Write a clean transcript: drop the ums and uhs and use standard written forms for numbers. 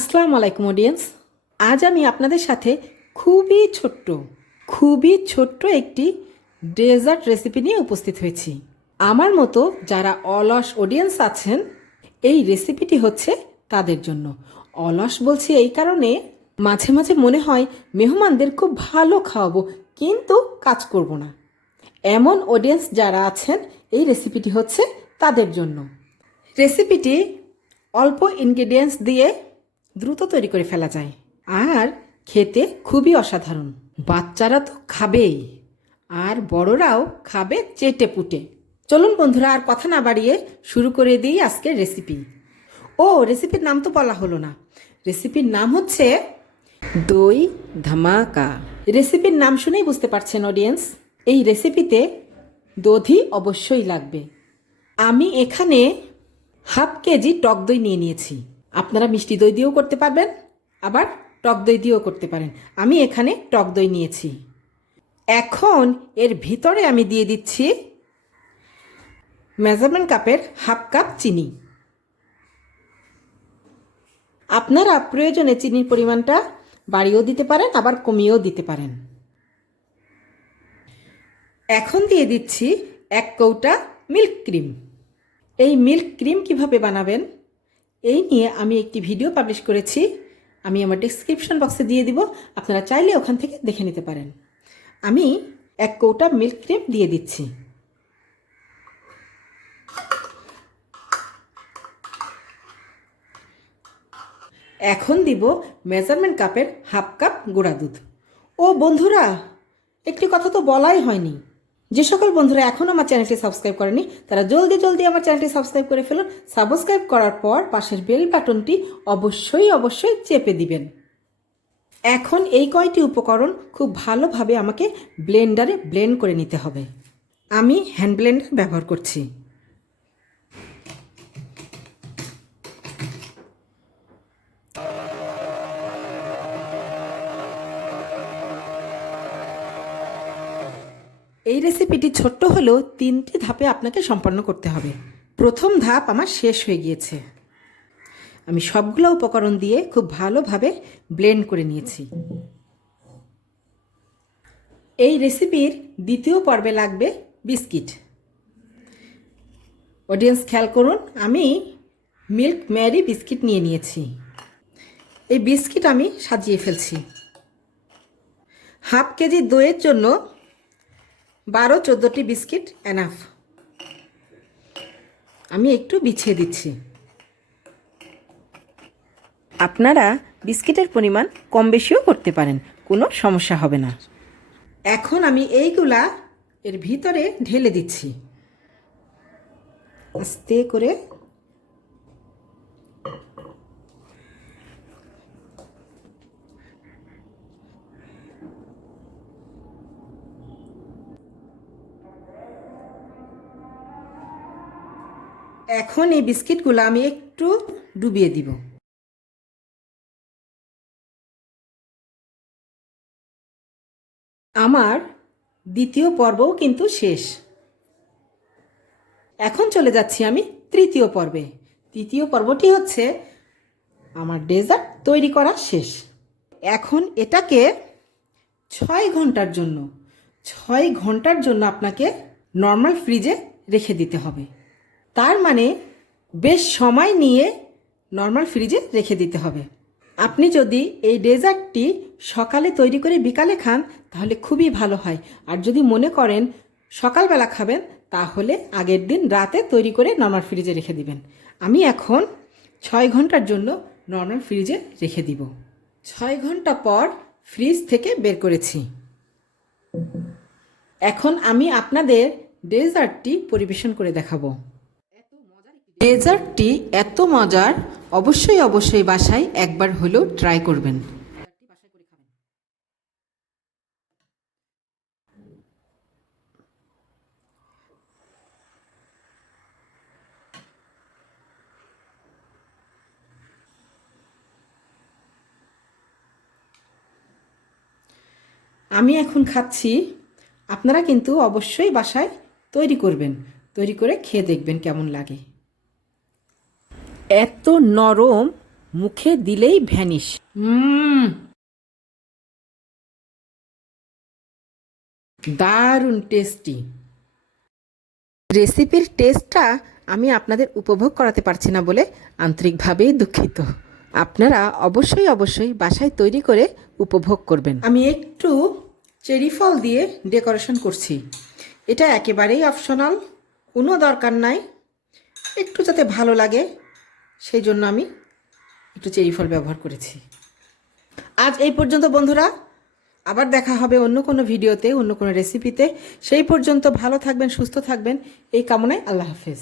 আসসালামু আলাইকুম অডিয়েন্স। আজ আমি আপনাদের সাথে খুবই ছোট্ট একটি ডেজার্ট রেসিপি নিয়ে উপস্থিত হয়েছি। আমার মতো যারা অলস অডিয়েন্স আছেন, এই রেসিপিটি হচ্ছে তাদের জন্য। অলস বলছি এই কারণে, মাঝে মাঝে মনে হয় মেহমানদের খুব ভালো খাওয়াবো, কিন্তু কাজ করব না। এমন অডিয়েন্স যারা আছেন, এই রেসিপিটি হচ্ছে তাদের জন্য। রেসিপিটি অল্প ইনগ্রেডিয়েন্টস দিয়ে দ্রুত তৈরি করে ফেলা যায়, আর খেতে খুবই অসাধারণ। বাচ্চারা তো খাবেই, আর বড়রাও খাবে চেটে পুটে। চলুন বন্ধুরা, আর কথা না বাড়িয়ে শুরু করে দিই আজকের রেসিপি। রেসিপির নাম তো বলা হলো না। রেসিপির নাম হচ্ছে দই ধামাকা। রেসিপির নাম শুনেই বুঝতে পারছেন অডিয়েন্স, এই রেসিপিতে দধি অবশ্যই লাগবে। আমি এখানে হাফ কেজি টক দই নিয়ে নিয়েছি। আপনারা মিষ্টি দই দিয়েও করতে পারবেন, আবার টক দই দিয়েও করতে পারেন। আমি এখানে টক দই নিয়েছি। এখন এর ভিতরে আমি দিয়ে দিচ্ছি মেজারমেন্ট কাপের হাফ কাপ চিনি। আপনারা প্রয়োজনে চিনির পরিমাণটা বাড়িয়েও দিতে পারেন, আবার কমিয়েও দিতে পারেন। এখন দিয়ে দিচ্ছি 1 কৌটা মিল্ক ক্রিম। এই মিল্ক ক্রিম কিভাবে বানাবেন এই নিয়ে আমি একটি ভিডিও পাবলিশ করেছি, আমি আমার ডেসক্রিপশন বক্সে দিয়ে দিব, আপনারা চাইলে ওখান থেকে দেখে নিতে পারেন। আমি 1 কৌটা মিল্ক ক্রিম দিয়ে দিচ্ছি। এখন দিব মেজারমেন্ট কাপের হাফ কাপ গুঁড়া দুধ। বন্ধুরা, একটি কথা তো বলাই হয়নি। যে সকল বন্ধুরা এখনও আমার চ্যানেলটি সাবস্ক্রাইব করেনি, তারা জলদি আমার চ্যানেলটি সাবস্ক্রাইব করে ফেলুন। সাবস্ক্রাইব করার পর পাশের বেল বাটনটি অবশ্যই চেপে দিবেন। এখন এই কয়টি উপকরণ খুব ভালোভাবে আমাকে ব্লেন্ডারে ব্লেন্ড করে নিতে হবে। আমি হ্যান্ড ব্লেন্ডার ব্যবহার করছি। এই রেসিপিটি ছোট্ট হলেও 3টি ধাপে আপনাকে সম্পন্ন করতে হবে। প্রথম ধাপ আমার শেষ হয়ে গিয়েছে। আমি সবগুলো উপকরণ দিয়ে খুব ভালোভাবে ব্লেন্ড করে নিয়েছি। এই রেসিপির দ্বিতীয় পর্বে লাগবে বিস্কিট। অডিয়েন্স খেয়াল করুন, আমি মিল্ক ম্যারি বিস্কিট নিয়ে নিয়েছি। এই বিস্কিট আমি সাজিয়ে ফেলছি। হাফ কেজি দইয়ের জন্য 12-14টি বিস্কিট এনাফ। আমি একটু বিছিয়ে দিচ্ছি। আপনারা বিস্কিটের পরিমাণ কম বেশিও করতে পারেন, কোনো সমস্যা হবে না। এখন আমি এইগুলা এর ভিতরে ঢেলে দিচ্ছি আস্তে করে। এখন এই বিস্কিটগুলো আমি একটু ডুবিয়ে দিব। আমার দ্বিতীয় পর্বও কিন্তু শেষ। এখন চলে যাচ্ছি আমি তৃতীয় পর্বে। তৃতীয় পর্বটি হচ্ছে আমার ডেজার্ট তৈরি করা শেষ। এখন এটাকে 6 ঘন্টার জন্য আপনাকে নর্মাল ফ্রিজে রেখে দিতে হবে। তার মানে বেশ সময় নিয়ে নর্মাল ফ্রিজে রেখে দিতে হবে। আপনি যদি এই ডেজার্টটি সকালে তৈরি করে বিকালে খান তাহলে খুবই ভালো হয়, আর যদি মনে করেন সকালবেলা খাবেন তাহলে আগের দিন রাতে তৈরি করে নর্মাল ফ্রিজে রেখে দিবেন। আমি এখন 6 ঘন্টার জন্য নর্মাল ফ্রিজে রেখে দিব। 6 ঘন্টা পর ফ্রিজ থেকে বের করেছি। এখন আমি আপনাদের ডেজার্টটি পরিবেশন করে দেখাবো। ডেজার্টটি এত মজার, অবশ্যই বাসায় একবার হলেও ট্রাই করবেন। আমি এখন খাচ্ছি, আপনারা কিন্তু অবশ্যই বাসায় তৈরি করবেন, তৈরি করে খেয়ে দেখবেন কেমন লাগে। এত নরম মুখে দিলেই ভ্যানিশ। দারুণ টেস্টি। রেসিপির টেস্টটা আমি আপনাদের উপভোগ করাতে পারছি না বলে আন্তরিকভাবেই দুঃখিত। আপনারা অবশ্যই অবশ্যই বাসায় তৈরি করে উপভোগ করবেন। আমি একটু চেরি ফল দিয়ে ডেকোরেশন করছি। এটা একেবারেই অপশনাল, কোনো দরকার নাই, একটু যাতে ভালো লাগে সেই জন্য আমি একটু চেরি ফল ব্যবহার করেছি। আজ এই পর্যন্ত বন্ধুরা, আবার দেখা হবে অন্য কোনো ভিডিওতে, অন্য কোনো রেসিপিতে। সেই পর্যন্ত ভালো থাকবেন, সুস্থ থাকবেন এই কামনায়। আল্লাহ হাফেজ।